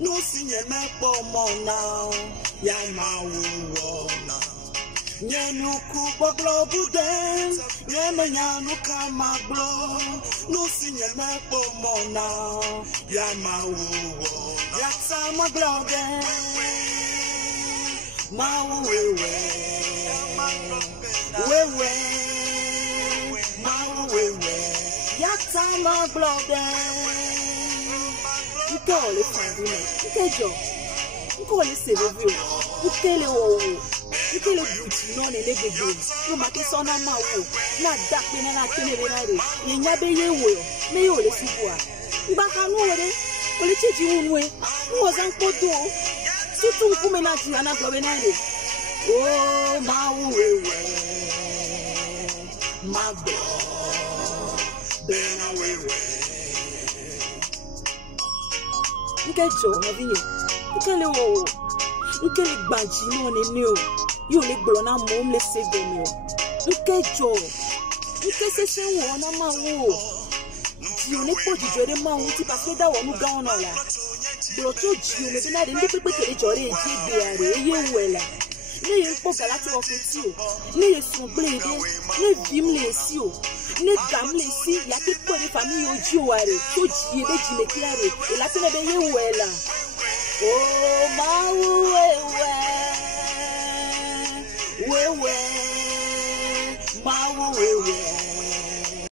No sinye MiPROMO now, ya Woewoe now. Nyenuku boblo den, nyemenu kamaglo. No sinye MiPROMO now, ya Woewoe. Yaksa maglo den, Woewoe, Woewoe. Yaksa maglo den. Ike ole fandina, ike jo, ike ole sevevio, ike le wowo, ike le buti no ne negede, no make so na ma wo, na dakpe na kene be na re, yenya be ye wo, me yo le sibua. Mbaka no were, ole chiji unwe, no zan podo, tutu nkume na ji ana glo be na re. Oh Woewoe, ma glo, be na Woewoe. Nke jo havinye nke le wo nke le gbaji no ne ni o yo le gboro na mo le se go mi o nke jo nke se wo na ma wo ji o ne po ji jo de ma wo ti parce da wo nu ga ona la bro to ji o le bi na de ndi pepe tere jo re ji bi are ye wela ne ye po galati wo feti o ne ye sun blede ne bim le si o ne gam le si ya ke po de famille oji o are to ji e be ji me kiare e la tene be ye wela oh Woewoe, Woewoe, Woewoe.